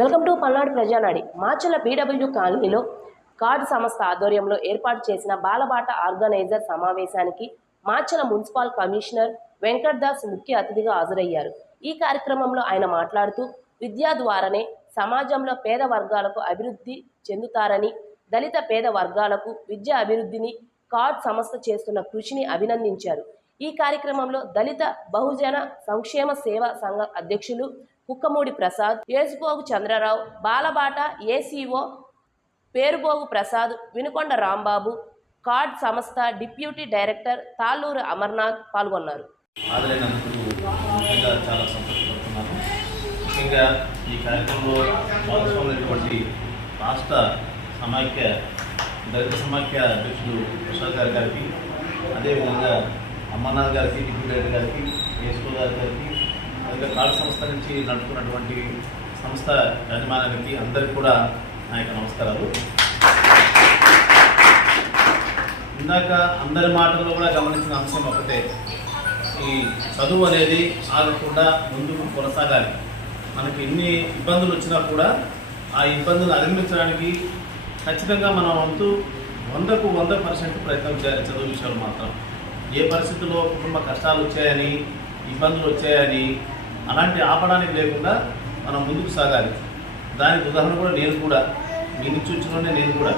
Welcome to Palnadu Prajanadi. Macherla PW కాలనీలో card సంస్థ ఆధ్వర్యంలో ఏర్పాటు చేసిన బాలబాట ఆర్గనైజర్ సమావేశానికి మాచల మున్సిపల్ కమిషనర్ వెంకట్ దాస్ ముఖ్య అతిథిగా హాజరయ్యారు. ఈ కార్యక్రమంలో ఆయన మాట్లాడుతూ విద్య ద్వారానే సమాజంలో పేద వర్గాలకు అభివృద్ధి చెందుతారని దళిత పేద వర్గాలకు విద్యా అభివృద్ధిని కార్డ్ సంస్థ చేస్తున్న కృషిని అభినందించారు. ఈ కార్యక్రమంలో దళిత బహుజన సంక్షేమ సేవ సంఘ అధ్యక్షులు కుక్కమూడి ప్రసాద్ ఏసుపోగు చంద్రరావు బాలబాట ఏసీఓ పేరుబోగు ప్రసాద్ వినుకొండ రాంబాబు కార్డ్ సంస్థ డిప్యూటీ డైరెక్టర్ తాళ్ళూరు అమర్నాథ్ పాల్గొన్నారు. ముఖ్యంగా ఈ కార్యక్రమంలో పాల్గొన్నటువంటి రాష్ట్ర సమాఖ్య దళిత సమాఖ్య అధ్యక్షుడు ప్రసాద్ గారి గారికి అదేవిధంగా అమర్నాథ్ గారికి డిప్యూటీ డైరెక్టర్ గారికి ఏసుకో గారి గారికి అదే కాళ్ళ సంస్థ నుంచి నడుపుకున్నటువంటి సంస్థ యాజమాన్యానికి అందరికీ కూడా నా యొక్క నమస్కారాలు. ఇందాక అందరి మాటల్లో కూడా గమనించిన అంశం ఒకటే ఈ చదువు అనేది ఆగకుండా ముందుకు కొనసాగాలి. మనకి ఎన్ని ఇబ్బందులు వచ్చినా కూడా ఆ ఇబ్బందులు అధిగమించడానికి ఖచ్చితంగా మనం వంతు వందకు వంద పర్సెంట్ ప్రయత్నం చేయాలి చదువు విషయాలు మాత్రం. ఏ పరిస్థితుల్లో కుటుంబ కష్టాలు వచ్చాయని ఇబ్బందులు వచ్చాయని అలాంటి ఆపడానికి లేకుండా మనం ముందుకు సాగాలి. దానికి ఉదాహరణ కూడా నేను కూడా. మీ నుంచి వచ్చినోనే నేను కూడా.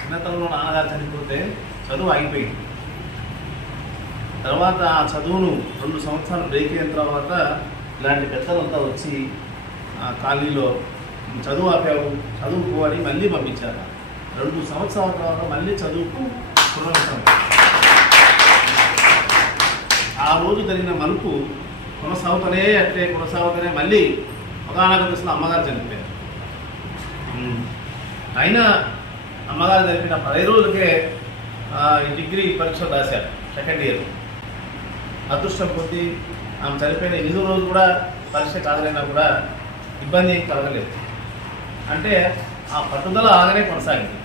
చిన్నతనంలో నాన్నగారు చనిపోతే చదువు ఆగిపోయింది. తర్వాత ఆ చదువును రెండు సంవత్సరాలు బ్రేక్ అయిన తర్వాత ఇలాంటి పెద్దలంతా వచ్చి ఆ కాలనీలో చదువు ఆపావు చదువుకో అని మళ్ళీ పంపించారు. రెండు సంవత్సరాల తర్వాత మళ్ళీ చదువుకు పునరుద్ధరణ ఆ రోజు జరిగిన మలుపు కొనసాగుతూనే అట్లే కొనసాగుతూనే మళ్ళీ ఒకనొక దశలో అమ్మగారు చనిపోయారు. అయినా అమ్మగారు జరిపిన పదిహేను రోజులకే ఈ డిగ్రీ పరీక్ష రాశారు సెకండ్ ఇయర్ అదృష్టం కొద్దీ ఆమె చనిపోయిన ఎనిమిది రోజులు కూడా పరీక్ష కాదైనా కూడా ఇబ్బంది ఏం కలగలేదు. అంటే ఆ పట్టుదల ఆగనే కొనసాగింది.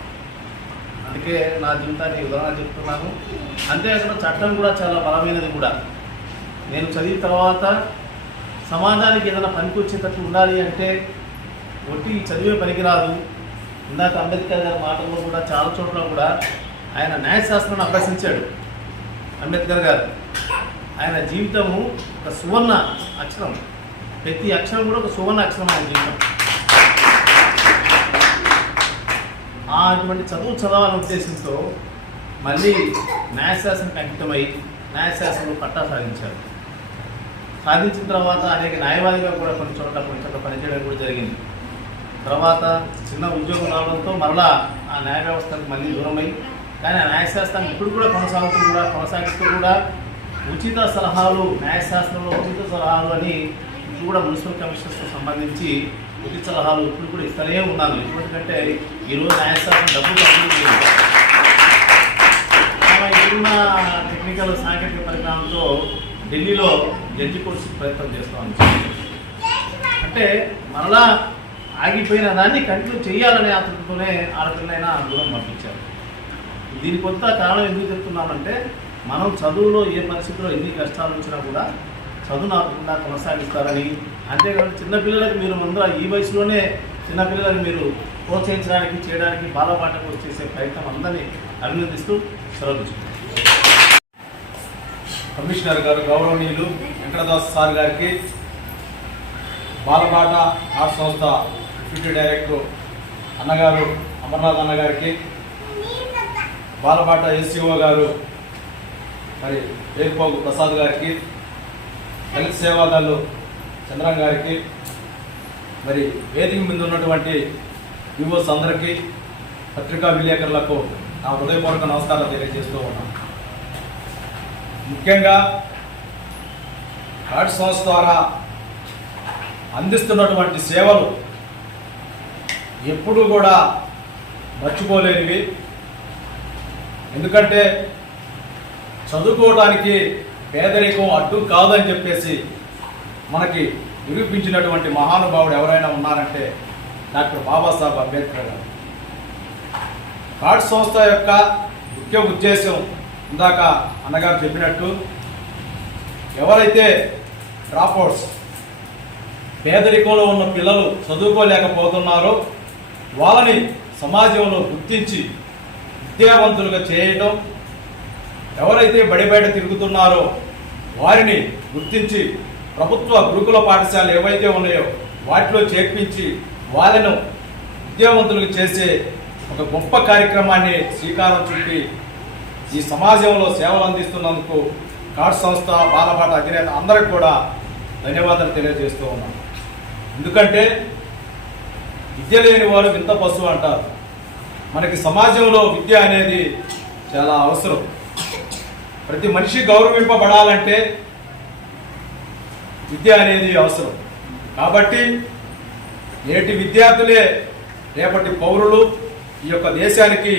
అందుకే నా జీవితానికి ఉదాహరణ చెప్తున్నాను. అంతేకాకుండా చట్టం కూడా చాలా బలమైనది కూడా. నేను చదివిన తర్వాత సమాజానికి ఏదైనా పనికొచ్చేటట్టు ఉండాలి అంటే ఒట్టి చదివే పనికిరాదు. ఇందాక అంబేద్కర్ గారి మాటల్లో కూడా చాలా చోట్ల కూడా ఆయన న్యాయశాస్త్రాన్ని అభ్యసించాడు అంబేద్కర్ గారు. ఆయన జీవితము ఒక సువర్ణ అక్షరం. ప్రతి అక్షరం కూడా ఒక సువర్ణ అక్షరం ఆయన జీవితం ఆ అటువంటి చదువు చదవాలనే ఉద్దేశంతో మళ్ళీ న్యాయశాస్త్రానికి అంకితమై న్యాయశాస్త్రంలో పట్టా సాధించారు. సాధించిన తర్వాత అనేక న్యాయవాదిగా కూడా కొన్ని చోట్ల కొన్ని చోట్ల పనిచేయడం కూడా జరిగింది. తర్వాత చిన్న ఉద్యోగం రావడంతో మరలా ఆ న్యాయ వ్యవస్థకు మళ్ళీ దూరమై కానీ ఆ న్యాయశాస్త్రాన్ని ఇప్పుడు కూడా కొనసాగుతూ కూడా కొనసాగిస్తూ కూడా ఉచిత సలహాలు న్యాయశాస్త్రంలో ఉచిత సలహాలు అని ఇప్పుడు కూడా మున్సిపల్ కమిషనర్స్తో సంబంధించి ఉచిత సలహాలు ఇప్పుడు కూడా ఇస్తూనే ఉన్నాను. ఎందుకంటే ఈరోజు న్యాయశాస్త్రం డబ్బు ఇప్పుడున్న టెక్నికల్ సాంకేతిక పరిజ్ఞానంతో ఢిల్లీలో జడ్జి కోర్సు ప్రయత్నం చేస్తామని అంటే మరలా ఆగిపోయిన దాన్ని కంటిన్యూ చేయాలనే ఆతృతతోనే ఆడపిల్లైనా దూరం పంపించారు. దీని కొత్త కారణం ఎందుకు చెప్తున్నామంటే మనం చదువులో ఏ పరిస్థితిలో ఎన్ని కష్టాలు వచ్చినా కూడా చదువు నాకుండా కొనసాగిస్తారని అంతేకాకుండా చిన్నపిల్లలకు మీరు ముందు ఈ వయసులోనే చిన్నపిల్లలకు మీరు ప్రోత్సహించడానికి చేయడానికి బాలపాటకు చేసే ప్రయత్నం అందరినీ అభినందిస్తూ సెలవు కమిషనర్ గారు గౌరవనీయులు వెంకటదాస్ సార్ గారికి బాలబాట ఆర్ట్ సంస్థ డిప్యూటీ డైరెక్టర్ అన్నగారు అమర్నాథ్ అన్న గారికి బాలబాట ఎస్సీఓ గారు మరి వేరుపోగు ప్రసాద్ గారికి దళిత సేవాదాలు చంద్రం గారికి మరి వేదిక మీద ఉన్నటువంటి యువస్ అందరికీ పత్రికా విలేకరులకు నా హృదయపూర్వక నమస్కారాలు తెలియజేస్తూ ఉన్నాం ముఖ్యంగా కార్డ్ సంస్థ ద్వారా అందిస్తున్నటువంటి సేవలు ఎప్పుడూ కూడా మర్చిపోలేనివి. ఎందుకంటే చదువుకోవడానికి పేదరికం అడ్డు కాదని చెప్పేసి మనకి నిరూపించినటువంటి మహానుభావుడు ఎవరైనా ఉన్నారంటే డాక్టర్ బాబాసాహెబ్ అంబేద్కర్ గారు. కార్డ్ సంస్థ యొక్క ముఖ్య ఉద్దేశం ఇందాక అన్నగారు చెప్పినట్టు ఎవరైతే డ్రాప్అవుట్స్ పేదరికంలో ఉన్న పిల్లలు చదువుకోలేకపోతున్నారో వాళ్ళని సమాజంలో గుర్తించి విద్యావంతులుగా చేయటం ఎవరైతే బడి బయట తిరుగుతున్నారో వారిని గుర్తించి ప్రభుత్వ గురుకుల పాఠశాలలు ఏవైతే ఉన్నాయో వాటిలో చేర్పించి వాళ్ళను విద్యావంతులకు చేసే ఒక గొప్ప కార్యక్రమాన్ని శ్రీకారం చుట్టి ఈ సమాజంలో సేవలు అందిస్తున్నందుకు కార్డ్ సంస్థ బాలబాట అధినేత అందరికి కూడా ధన్యవాదాలు తెలియజేస్తూ ఉన్నాను ఎందుకంటే విద్య లేని వారు వింత పశువు అంటారు. మనకి సమాజంలో విద్య అనేది చాలా అవసరం. ప్రతి మనిషి గౌరవింపబడాలంటే విద్య అనేది అవసరం. కాబట్టి నేటి విద్యార్థులే రేపటి పౌరులు ఈ యొక్క దేశానికి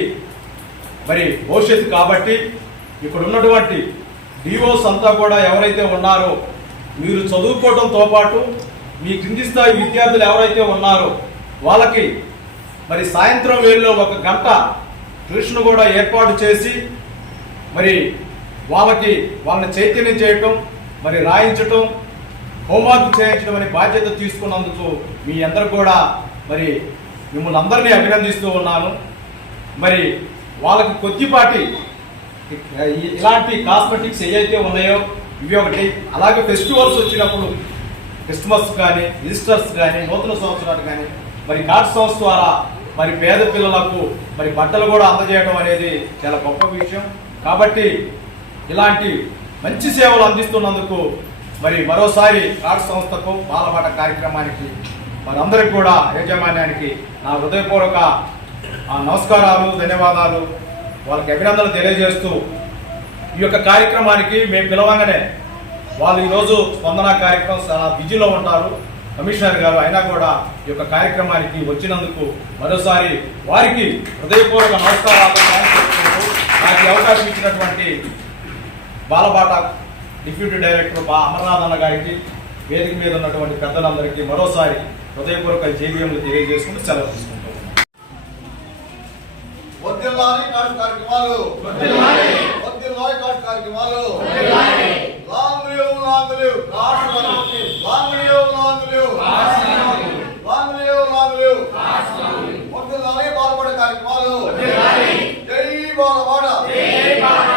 మరి భవిష్యత్తు కాబట్టి ఇక్కడ ఉన్నటువంటి డివోస్ అంతా కూడా ఎవరైతే ఉన్నారో మీరు చదువుకోవడంతో పాటు మీ కింది స్థాయి విద్యార్థులు ఎవరైతే ఉన్నారో వాళ్ళకి మరి సాయంత్రం వేళలో ఒక గంట ట్యూషన్ కూడా ఏర్పాటు చేసి మరి వాళ్ళకి వాళ్ళని చైతన్యం చేయటం మరి రాయించటం హోంవర్క్ చేయించడం అనే బాధ్యత తీసుకున్నందుకు మీ అందరు కూడా మరి మిమ్మల్ని అందరినీ అభినందిస్తూ ఉన్నాను. మరి వాళ్ళకి కొద్దిపాటి ఇలాంటి కాస్మెటిక్స్ ఏవైతే ఉన్నాయో ఇవి ఒకటి. అలాగే ఫెస్టివల్స్ వచ్చినప్పుడు క్రిస్మస్ కానీ ఈస్టర్స్ కానీ నూతన సంవత్సరాలు కానీ మరి కార్డ్ సంస్థ ద్వారా మరి పేద పిల్లలకు మరి బట్టలు కూడా అందజేయడం అనేది చాలా గొప్ప విషయం. కాబట్టి ఇలాంటి మంచి సేవలు అందిస్తున్నందుకు మరి మరోసారి కార్డ్ సంస్థకు బాలపాట కార్యక్రమానికి మరందరికి కూడా యాజమాన్యానికి నా హృదయపూర్వక నమస్కారాలు ధన్యవాదాలు. వాళ్ళకి అభినందనలు తెలియజేస్తూ ఈ యొక్క కార్యక్రమానికి మేము పిలవంగానే వాళ్ళు ఈరోజు స్పందన కార్యక్రమం చాలా బిజీలో ఉంటారు. కమిషనర్ గారు అయినా కూడా ఈ యొక్క కార్యక్రమానికి వచ్చినందుకు మరోసారి వారికి హృదయపూర్వక నమస్కారాలు. నాకు అవకాశం ఇచ్చినటువంటి బాలబాట డిప్యూటీ డైరెక్టర్ బా అమర్నాథ్ అన్న గారికి వేదిక మీద ఉన్నటువంటి పెద్దలందరికీ మరోసారి హృదయపూర్వక జేబీఎంలు తెలియజేసుకుంటూ సెలవు తీసుకుంటూ కార్యక్రమాలు. జై బాలపాడ జై బాలపాడ